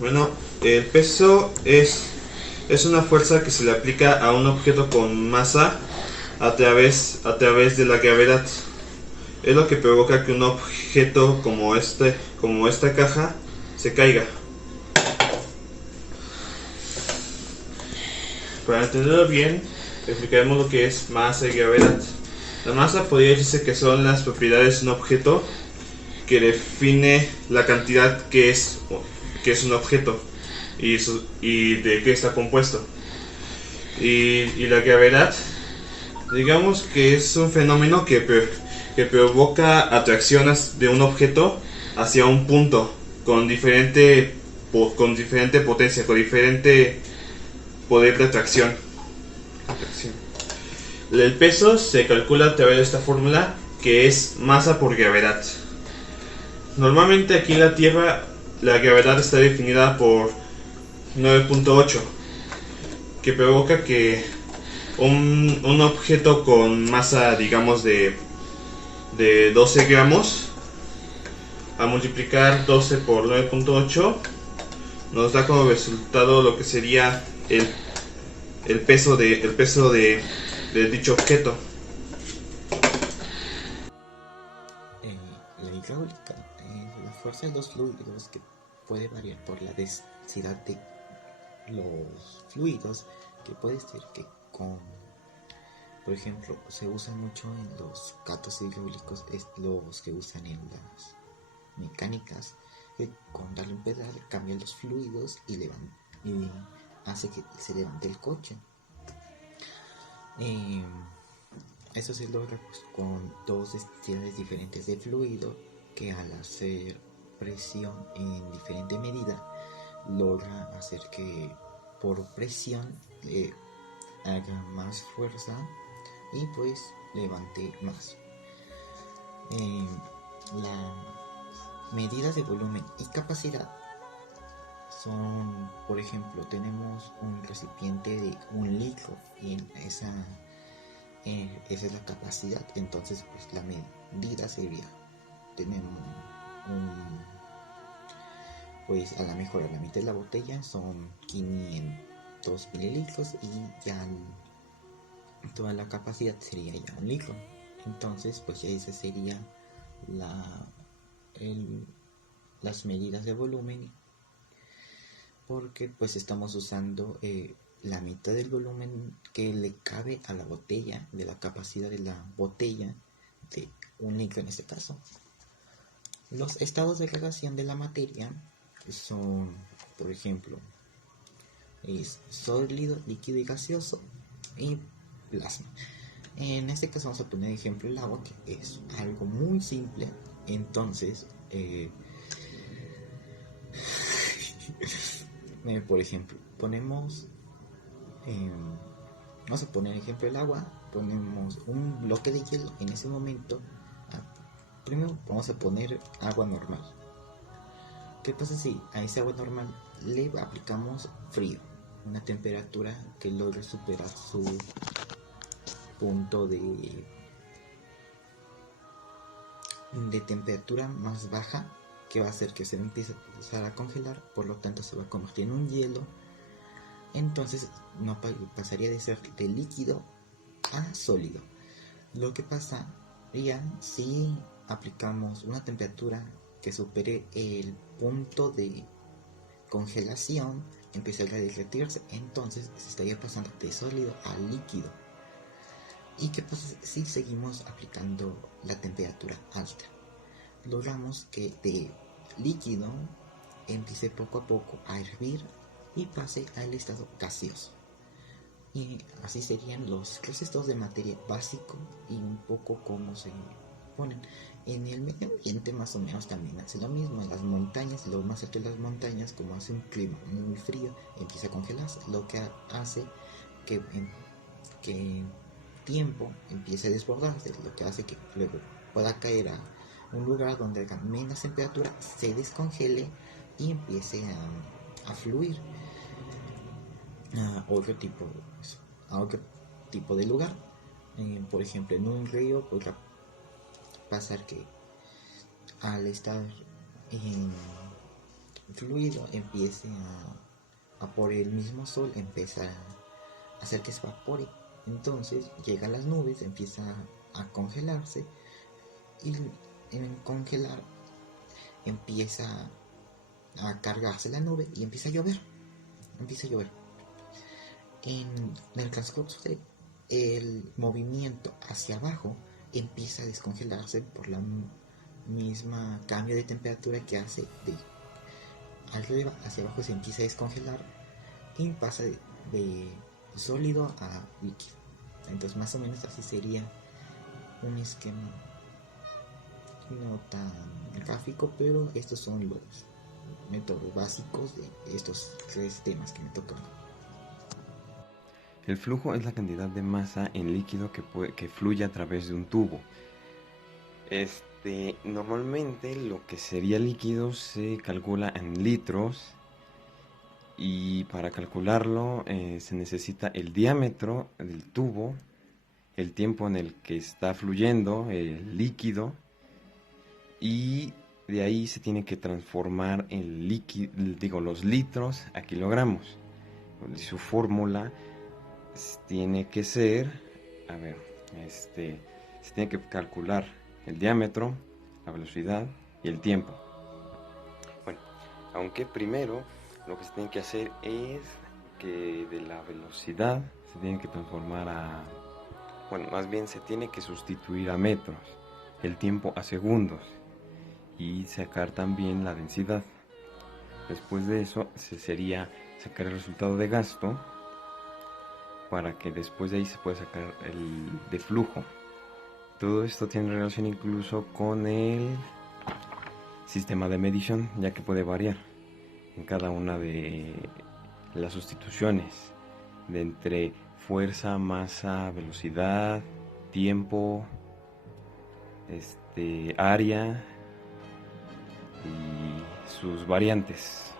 Bueno, el peso es una fuerza que se le aplica a un objeto con masa a través de la gravedad. Es lo que provoca que un objeto como esta caja, se caiga. Para entenderlo bien, explicaremos lo que es masa y gravedad. La masa podría decirse que son las propiedades de un objeto que define la cantidad que es un objeto y de qué está compuesto. Y la gravedad, digamos que es un fenómeno que provoca atracciones de un objeto hacia un punto con diferente potencia, con diferente poder de atracción. El peso se calcula a través de esta fórmula que es masa por gravedad. Normalmente aquí en la Tierra la gravedad está definida por 9.8, que provoca que un objeto con masa, digamos, de 12 gramos, a multiplicar 12 por 9.8, nos da como resultado lo que sería el peso de dicho objeto. La hidráulica es la fuerza de los fluidos que puede variar por la densidad de los fluidos, que puede ser que con, por ejemplo, se usa mucho en los gatos hidráulicos, es los que usan en las mecánicas, que con darle un pedal cambian los fluidos y hace que se levante el coche. Eh, Eso se logra pues, con dos densidades diferentes de fluido que al hacer presión en diferente medida logra hacer que por presión haga más fuerza y pues levante más. Las medidas de volumen y capacidad son, por ejemplo, tenemos un recipiente de 1 litro y en esa es la capacidad. Entonces pues la medida sería, tenemos pues a la mejor a la mitad de la botella son 500 mililitros y ya toda la capacidad sería ya 1 litro. Entonces pues ya esa sería la, las medidas de volumen, porque pues estamos usando la mitad del volumen que le cabe a la botella, de la capacidad de la botella de 1 litro en este caso. Los estados de relación de la materia son, por ejemplo, es sólido, líquido y gaseoso y plasma. En este caso vamos a poner ejemplo el agua, que es algo muy simple. Entonces, por ejemplo, vamos a poner ejemplo el agua, ponemos un bloque de hielo en ese momento. Primero vamos a poner agua normal. ¿Qué pasa si a ese agua normal le aplicamos frío? Una temperatura que logre superar su punto de temperatura más baja, que va a hacer que se empiece a empezar a congelar, por lo tanto se va a convertir en un hielo. Entonces no pasaría de ser de líquido a sólido. Lo que pasaría si aplicamos una temperatura que supere el punto de congelación, empezaría a derretirse, entonces se estaría pasando de sólido a líquido. ¿Y qué pasa si seguimos aplicando la temperatura alta? Logramos que de líquido empiece poco a poco a hervir y pase al estado gaseoso. Y así serían los estados de materia básico y un poco cómo se ponen. En el medio ambiente más o menos también hace lo mismo. En las montañas, lo más alto de las montañas, como hace un clima muy frío, empieza a congelarse, lo que hace que tiempo empiece a desbordarse, lo que hace que luego pueda caer a un lugar donde haga menos temperatura, se descongele y empiece a fluir a otro tipo de lugar. Por ejemplo, en un río podrá pasar que al estar fluido empiece a por el mismo sol, empieza a hacer que se evapore. Entonces llegan las nubes, empieza a congelarse y en congelar empieza a cargarse la nube y empieza a llover. En el transcurso del movimiento hacia abajo empieza a descongelarse por la misma cambio de temperatura que hace de arriba hacia abajo, se empieza a descongelar y pasa de sólido a líquido. Entonces más o menos así sería un esquema no tan gráfico, pero estos son los métodos básicos de estos 3 temas que me tocaron. El flujo es la cantidad de masa en líquido que fluye a través de un tubo. Normalmente lo que sería líquido se calcula en litros, y para calcularlo se necesita el diámetro del tubo, el tiempo en el que está fluyendo el líquido, y de ahí se tiene que transformar los litros a kilogramos. Su fórmula tiene que ser, se tiene que calcular el diámetro, la velocidad y el tiempo. Bueno, aunque primero lo que se tiene que hacer es que de la velocidad se tiene que transformar más bien se tiene que sustituir a metros, el tiempo a segundos, y sacar también la densidad. Después de eso sería sacar el resultado de gasto, para que después de ahí se pueda sacar el de flujo. Todo esto tiene relación incluso con el sistema de medición, ya que puede variar en cada una de las sustituciones de entre fuerza, masa, velocidad, tiempo, área y sus variantes.